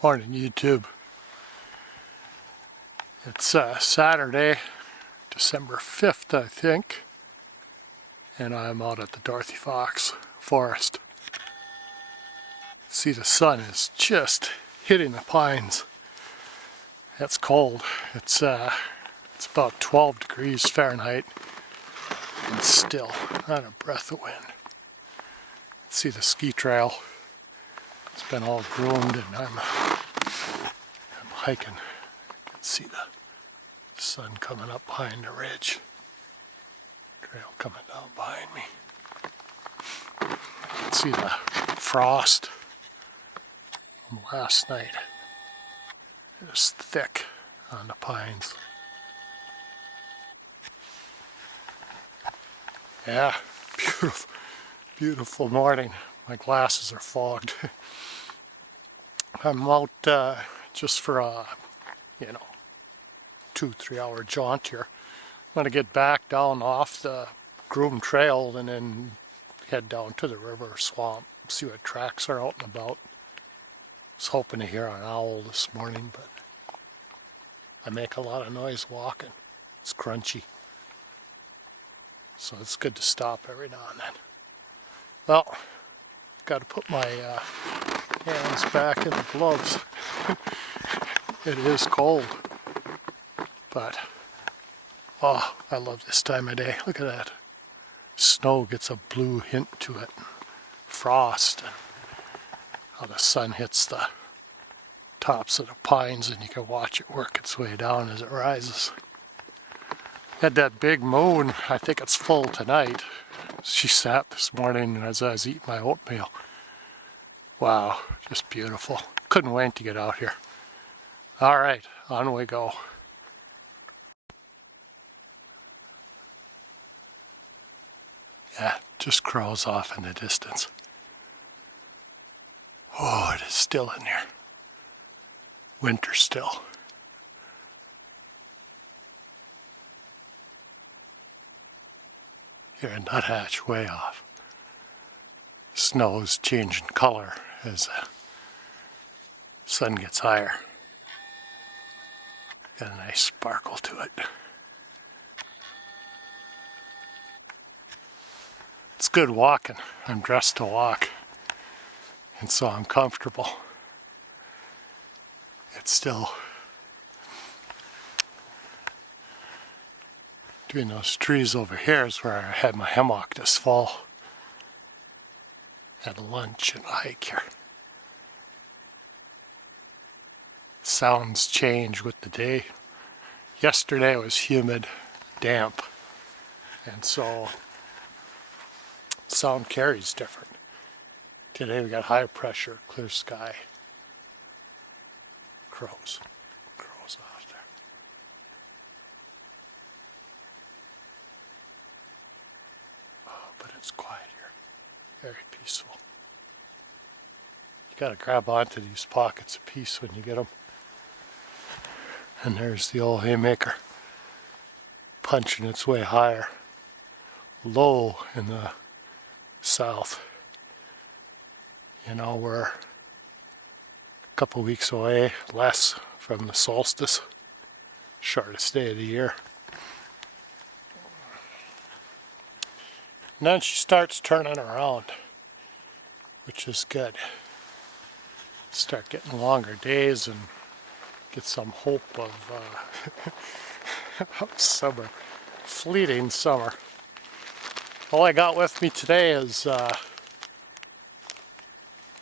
Morning, YouTube. It's Saturday, December 5th, I think, and I'm out at the Dorothy forest. See, the sun is just hitting the pines. It's cold. It's about 12 degrees Fahrenheit, and still not a breath of wind. See the ski trail. It's been all groomed, and I'm hiking. You can see the sun coming up behind the ridge. Trail coming down behind me. You can see the frost from last night. It was thick on the pines. Yeah, beautiful, beautiful morning. My glasses are fogged. I'm out just for a, 2-3 hour jaunt here. I'm gonna get back down off the groomed trail and then head down to the river swamp, see what tracks are out and about. I was hoping to hear an owl this morning, but I make a lot of noise walking. It's crunchy. So it's good to stop every now and then. Well, got to put my hands back in the gloves. It is cold, but oh, I love this time of day. Look at that. Snow gets a blue hint to it. Frost, and how the sun hits the tops of the pines and you can watch it work its way down as it rises. Had that big moon. I think it's full tonight. She sat this morning as I was eating my oatmeal. Wow, just beautiful. Couldn't wait to get out here. All right, on we go. Yeah, just crows off in the distance. Oh, it is still in there. Winter still. Here in Nuthatch, way off. Snow's changing color as the sun gets higher. Got a nice sparkle to it. It's good walking. I'm dressed to walk, and so I'm comfortable. It's still between those trees over here is where I had my hammock this fall. Had lunch and a hike here. Sounds change with the day. Yesterday it was humid, damp, and so sound carries different. Today we got high pressure, clear sky. Crows off there. Oh, but it's quiet here. Very peaceful. You gotta grab onto these pockets of peace when you get them. And there's the old haymaker punching its way higher. Low in the south. We're a couple weeks away, less from the solstice. Shortest day of the year. And then she starts turning around, which is good. Start getting longer days and get some hope of summer, fleeting summer. All I got with me today is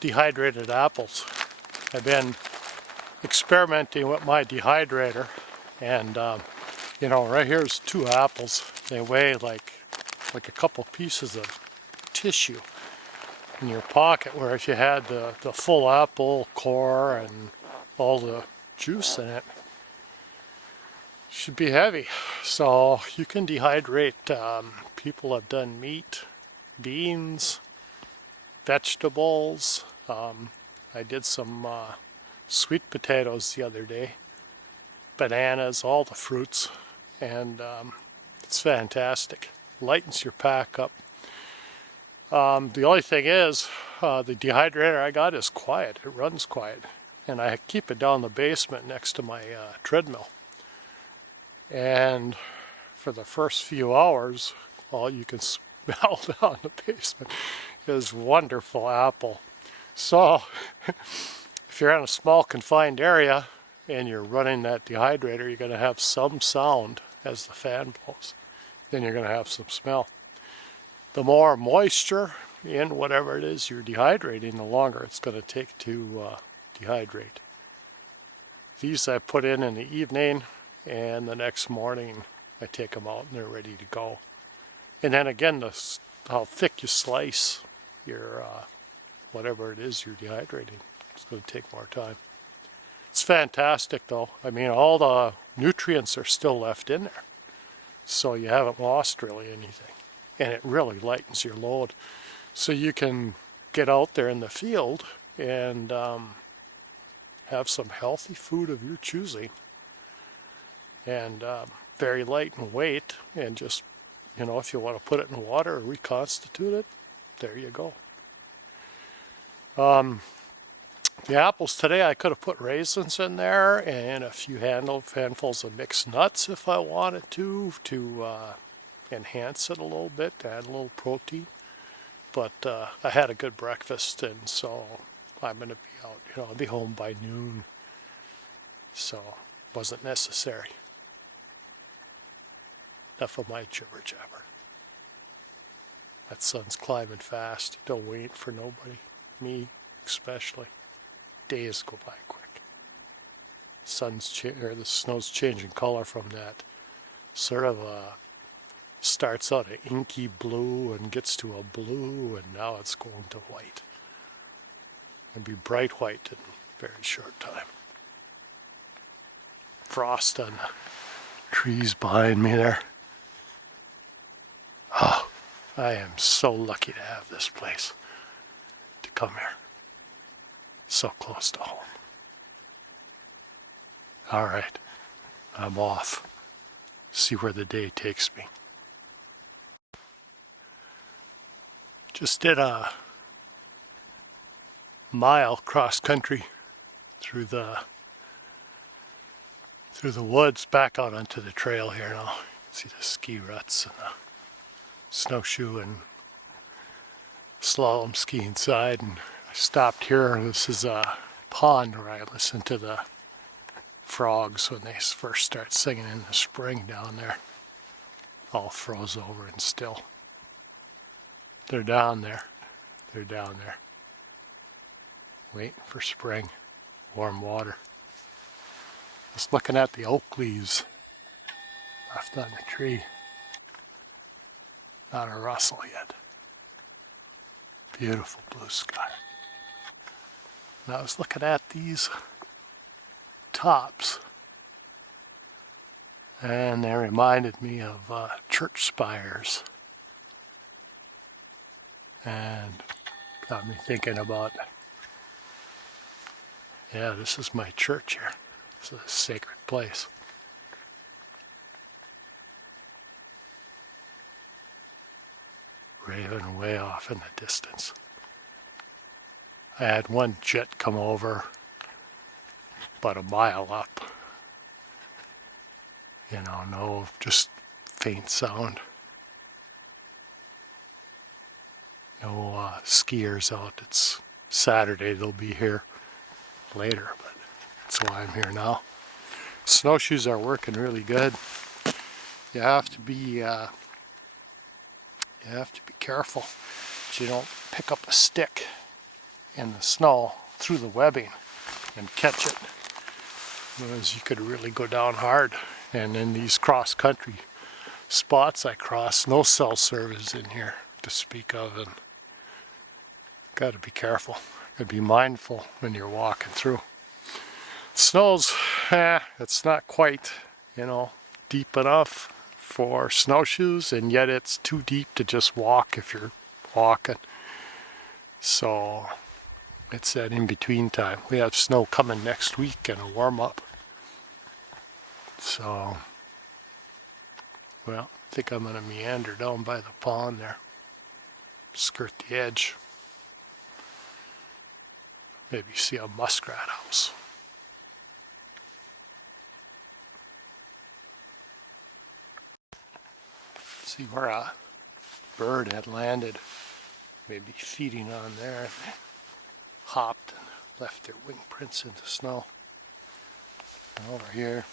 dehydrated apples. I've been experimenting with my dehydrator, and right here's 2 apples. They weigh like a couple pieces of tissue in your pocket, where if you had the full apple core and all the juice in it, should be heavy. So you can dehydrate. People have done meat, beans, vegetables. I did some sweet potatoes the other day, bananas, all the fruits, and it's fantastic. Lightens your pack up. The only thing is, the dehydrator I got is quiet. It runs quiet. and I keep it down the basement next to my treadmill. And for the first few hours, all you can smell down the basement is wonderful apple. So if you're in a small confined area and you're running that dehydrator, you're going to have some sound as the fan blows. Then you're going to have some smell. The more moisture in whatever it is you're dehydrating, the longer it's going to take to dehydrate. These I put in the evening, and the next morning I take them out and they're ready to go. And then again, how thick you slice your whatever it is you're dehydrating, it's going to take more time. It's fantastic though. I mean, all the nutrients are still left in there, so you haven't lost really anything. And it really lightens your load. So you can get out there in the field and have some healthy food of your choosing. And very light in weight, and just, if you want to put it in water or reconstitute it, there you go. The apples today, I could have put raisins in there and a few handfuls of mixed nuts if I wanted to enhance it a little bit, add a little protein. But I had a good breakfast, and so I'm going to be out. I'll be home by noon, so it wasn't necessary. Enough of my jibber jabber. That sun's climbing fast. Don't wait for nobody. Me especially. Days go by quick. The snow's changing color from that sort of starts out an inky blue and gets to a blue, and now it's going to white. And be bright white in a very short time. Frost on the trees behind me there. Oh, I am so lucky to have this place, to come here. So close to home. All right, I'm off. See where the day takes me. Just did a mile cross country through the woods back out onto the trail here now. You can see the ski ruts and the snowshoe and slalom skiing side, and I stopped here. This is a pond where I listen to the frogs when they first start singing in the spring down there. All froze over and still. They're down there. They're down there. Waiting for spring. Warm water. Just looking at the oak leaves left on the tree. Not a rustle yet. Beautiful blue sky. And I was looking at these tops, and they reminded me of church spires, and got me thinking about, yeah, this is my church here. This is a sacred place. Raven way off in the distance. I had one jet come over about a mile up. No, just faint sound. No skiers out. It's Saturday, they'll be here later, but that's why I'm here now. Snowshoes are working really good. You have to be careful that you don't pick up a stick in the snow through the webbing and catch it, because you could really go down hard. And in these cross-country spots I cross, no cell service in here to speak of, and got to be careful. Got to be mindful when you're walking through. Snow's, it's not quite, deep enough for snowshoes, and yet it's too deep to just walk if you're walking. So it's that in-between time. We have snow coming next week and a warm-up. So, well, I think I'm going to meander down by the pond there. Skirt the edge. maybe see a muskrat house. See where a bird had landed, maybe feeding on there. They hopped and left their wing prints in the snow. And over here,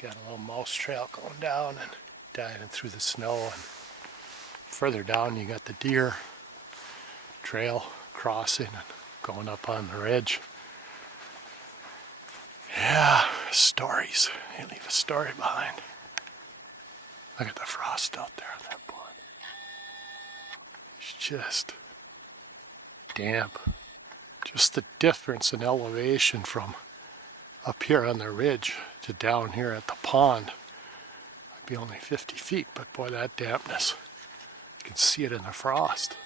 got a little mouse trail going down and diving through the snow. And further down, you got the deer trail crossing and going up on the ridge. Yeah, stories. They leave a story behind. Look at the frost out there on that pond. It's just damp. Just the difference in elevation from up here on the ridge to down here at the pond. Might be only 50 feet, but boy, that dampness. You can see it in the frost.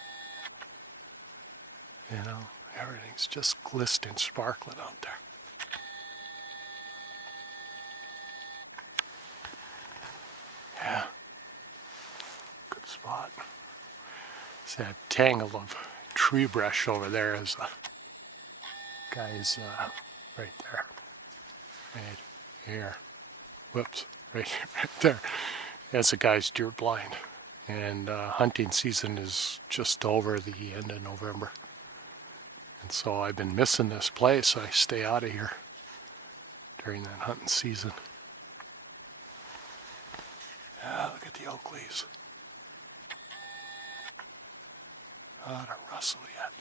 You know, everything's just glistening, sparkling out there. Yeah, good spot. See that tangle of tree brush over there is a guy's right there. Right here. Whoops, right there. That's a guy's deer blind. And hunting season is just over the end of November. And so I've been missing this place. I stay out of here during that hunting season. Ah, look at the oak leaves. Not a rustle yet.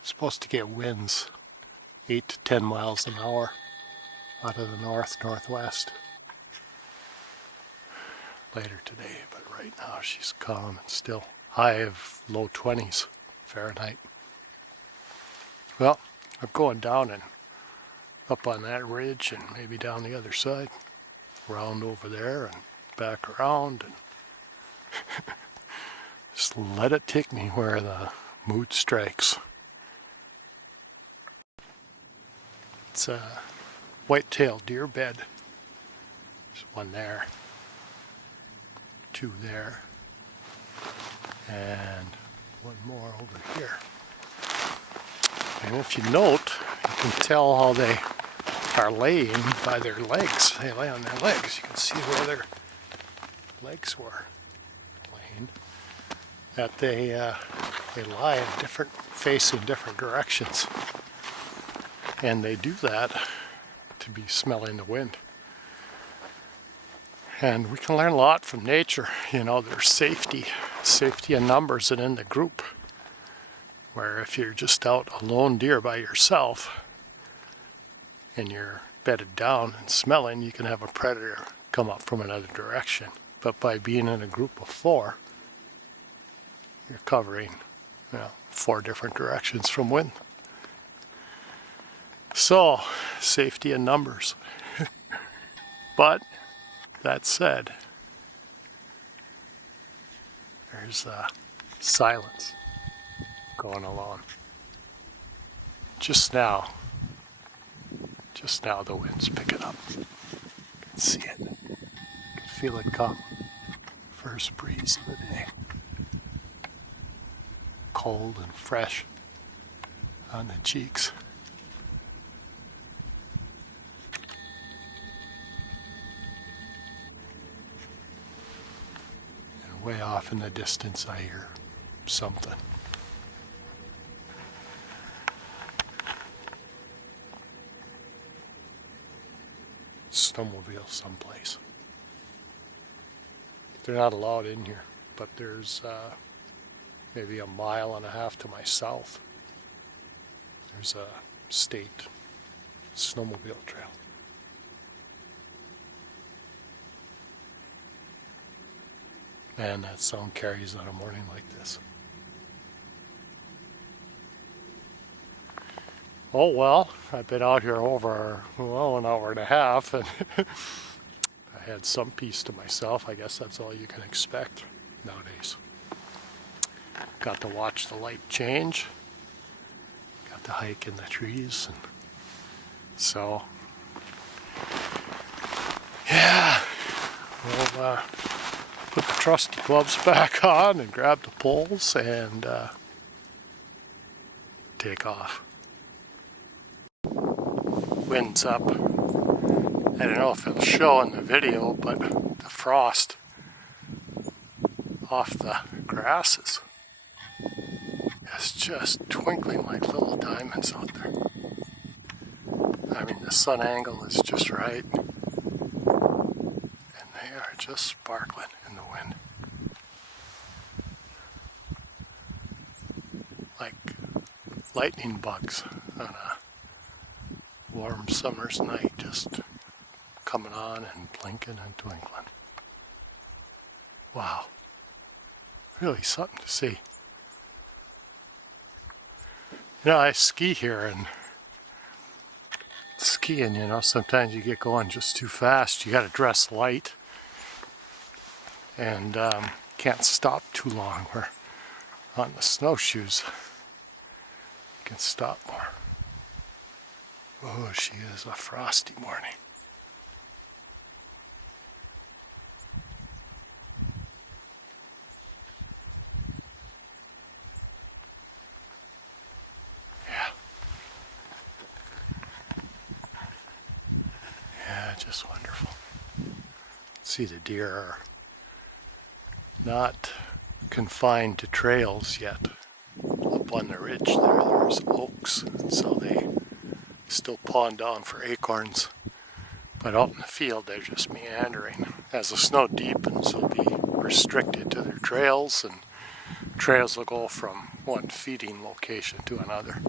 It's supposed to get winds 8 to 10 miles an hour out of the northwest later today, but right now she's calm and still. High of low 20s Fahrenheit. Well, I'm going down and up on that ridge and maybe down the other side, around over there and back around, and just let it take me where the mood strikes. It's a white-tailed deer bed. There's one there, two there, and one more over here. And if you note, you can tell how they are laying by their legs. They lay on their legs. You can see where their legs were laying. That they lie in different, facing different directions. And they do that to be smelling the wind. And we can learn a lot from nature. You know, there's safety in numbers and in the group. Where if you're just out a lone deer by yourself and you're bedded down and smelling, you can have a predator come up from another direction. But by being in a group of 4, you're covering, 4 different directions from wind. So, safety in numbers. But, that said, there's silence going along. Just now the wind's picking up. You can see it. You can feel it come. First breeze of the day. Cold and fresh on the cheeks. And way off in the distance I hear something. Snowmobile someplace. They're not allowed in here, but there's maybe a mile and a half to my south. There's a state snowmobile trail. Man, that sound carries on a morning like this. Oh well, I've been out here over, an hour and a half, and I had some peace to myself. I guess that's all you can expect nowadays. Got to watch the light change. Got to hike in the trees, and so, yeah, we'll put the trusty gloves back on and grab the poles and take off. wind's up. I don't know if it'll show in the video, but the frost off the grasses is just twinkling like little diamonds out there. I mean, the sun angle is just right, and they are just sparkling in the wind. Like lightning bugs on a warm summer's night, just coming on and blinking and twinkling. Wow. Really something to see. You know, I ski here, and skiing, you know, sometimes you get going just too fast. You got to dress light and can't stop too long. Where on the snowshoes, you can stop more. Oh, she is a frosty morning. Yeah, just wonderful. See, the deer are not confined to trails yet. Up on the ridge there's oaks, and so they still pawn down for acorns. But out in the field, they're just meandering. As the snow deepens, they'll be restricted to their trails, and trails will go from one feeding location to another.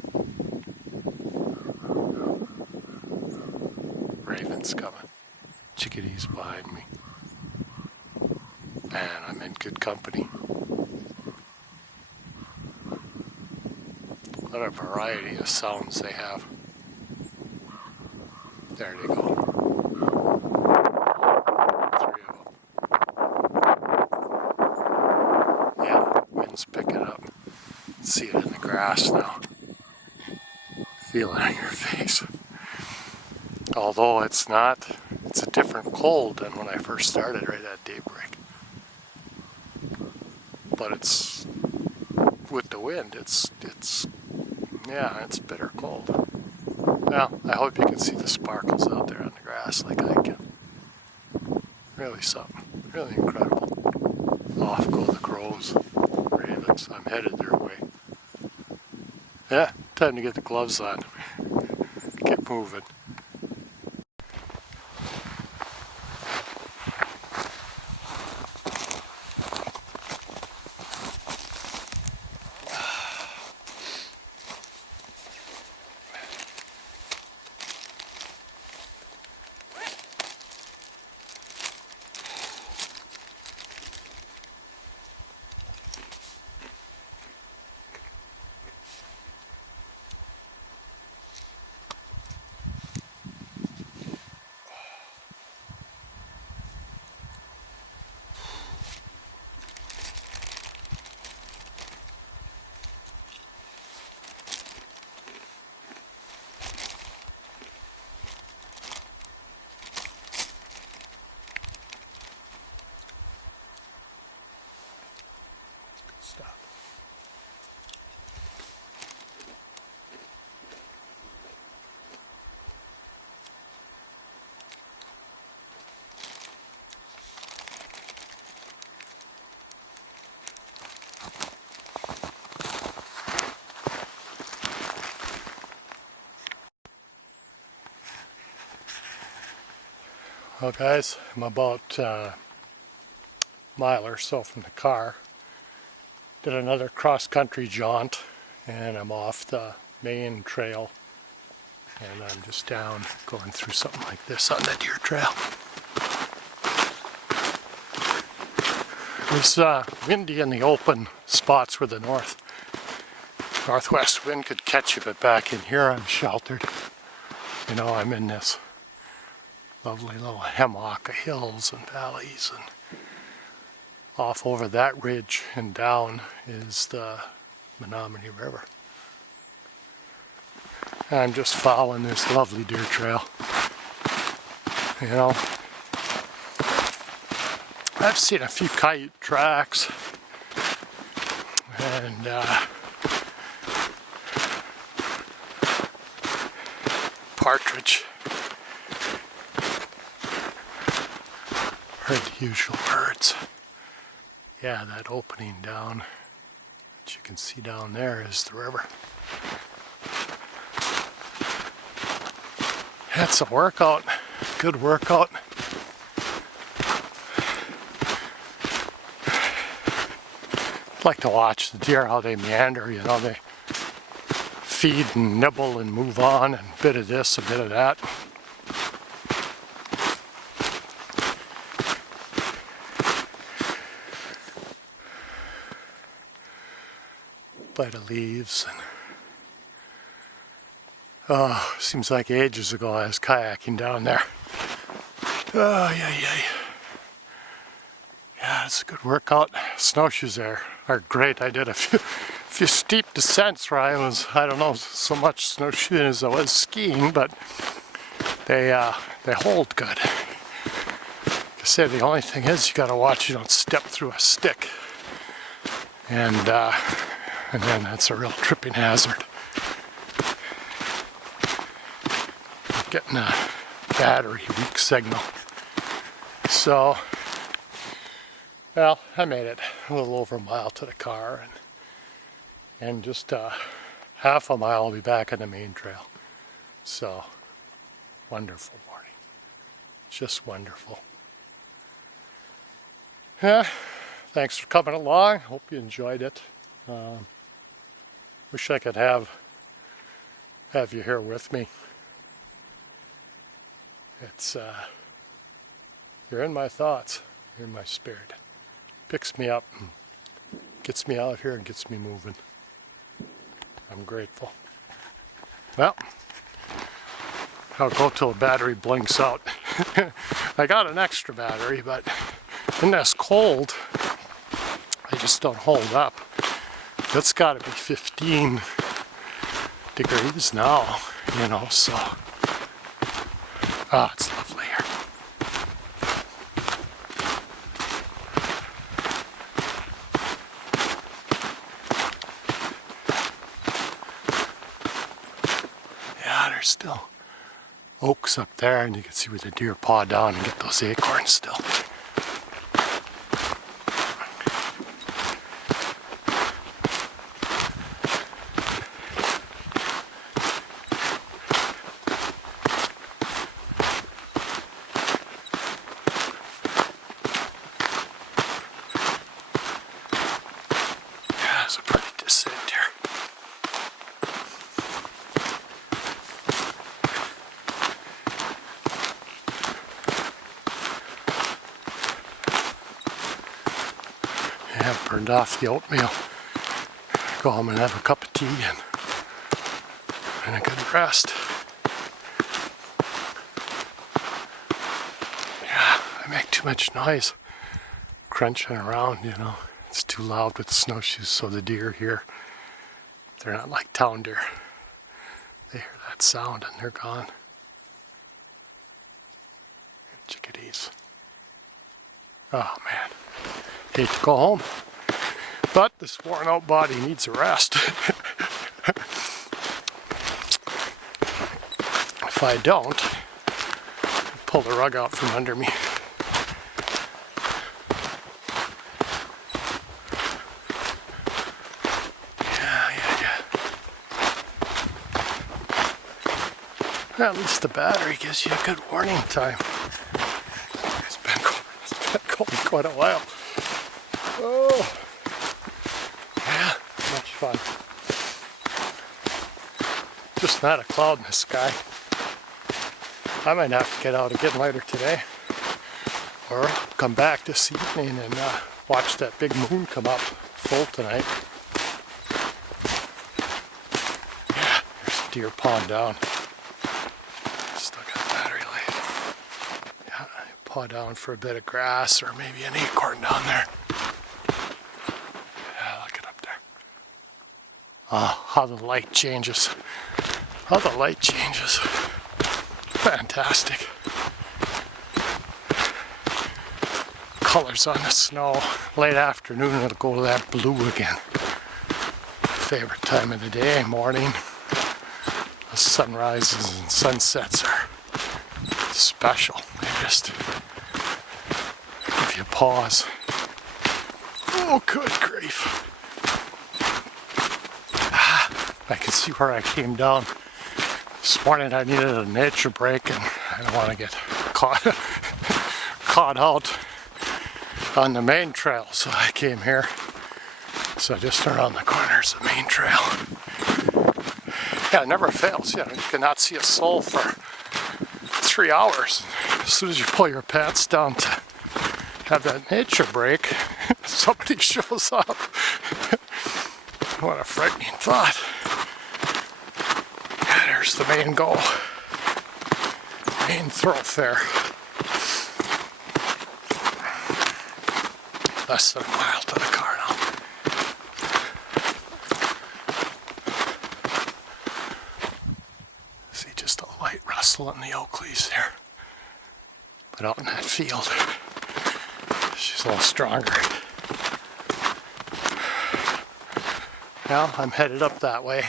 Ravens coming. Chickadees behind me. And I'm in good company. What a variety of sounds they have. There they go. 3 of them. Yeah, wind's picking up. See it in the grass now. Feel it on your face. Although it's a different cold than when I first started right at daybreak. But it's, with the wind, it's bitter cold. Well, I hope you can see the sparkles out there on the grass like I can. Really something, really incredible. Off go the crows, ravens, I'm headed their way. Yeah, time to get the gloves on. Get moving. Stop. Well guys, I'm about a mile or so from the car. Did another cross-country jaunt, and I'm off the main trail, and I'm just down going through something like this on the deer trail. It was windy in the open spots where the northwest wind could catch you, but back in here I'm sheltered. You know, I'm in this lovely little hammock of hills and valleys, and off over that ridge and down is the Menominee River. And I'm just following this lovely deer trail. You know, I've seen a few coyote tracks and partridge Heard the usual birds. Yeah, that opening down that you can see down there is the river. That's a workout. Good workout. Like to watch the deer, how they meander, you know, they feed and nibble and move on, and a bit of this, a bit of that. Bite of leaves. And seems like ages ago I was kayaking down there. Oh, yeah. Yeah, it's a good workout. Snowshoes are great. I did a few steep descents where I don't know, so much snowshoeing as I was skiing, but they hold good. Like I said, the only thing is you gotta watch you don't step through a stick. And then that's a real tripping hazard. Getting a battery weak signal. So, well, I made it a little over a mile to the car, and just half a mile I'll be back on the main trail. So, wonderful morning. Just wonderful. Yeah, thanks for coming along. Hope you enjoyed it. Wish I could have you here with me. It's you're in my thoughts, you're in my spirit. Picks me up and gets me out here and gets me moving. I'm grateful. Well, I'll go till the battery blinks out. I got an extra battery, but in this cold, I just don't hold up. It's got to be 15 degrees now, you know, so. Ah, it's lovely here. Yeah, there's still oaks up there, and you can see where the deer paw down and get those acorns still. It's a pretty descent here. Yeah, I've burned off the oatmeal. Go home and have a cup of tea and a good rest. Yeah, I make too much noise crunching around, you know. It's too loud with the snowshoes, so the deer here, they're not like town deer. They hear that sound and they're gone. Chickadees. Oh man, hate to go home, but this worn out body needs a rest. If I don't, I'll pull the rug out from under me. At least the battery gives you a good warning time. It's been going quite a while. Oh, yeah, much fun. Just not a cloud in the sky. I might have to get out again later today, or come back this evening and watch that big moon come up full tonight. Yeah, there's a deer pawing down. Paw down for a bit of grass or maybe an acorn down there. Yeah, look it up there. Oh, how the light changes. How the light changes. Fantastic. Colors on the snow. Late afternoon it'll go to that blue again. Favorite time of the day, morning. The sunrises and sunsets are special. They just, pause. Oh, good grief. I can see where I came down. This morning I needed a nature break and I don't want to get caught out on the main trail, so I came here. So just around the corner is the main trail. Yeah, it never fails. Yeah, you cannot see a soul for 3 hours. As soon as you pull your pants down to have that nature break, somebody shows up. What a frightening thought. Yeah, there's the main goal. Main thoroughfare. Less than a mile to the car now. See just a light rustle in the oak leaves there. But out in that field, she's a little stronger. Well, I'm headed up that way.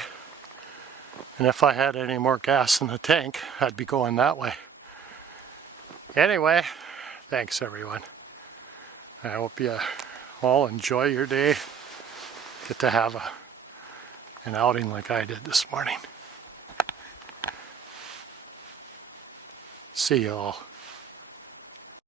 And if I had any more gas in the tank, I'd be going that way. Anyway, thanks everyone. I hope you all enjoy your day. Get to have an outing like I did this morning. See you all.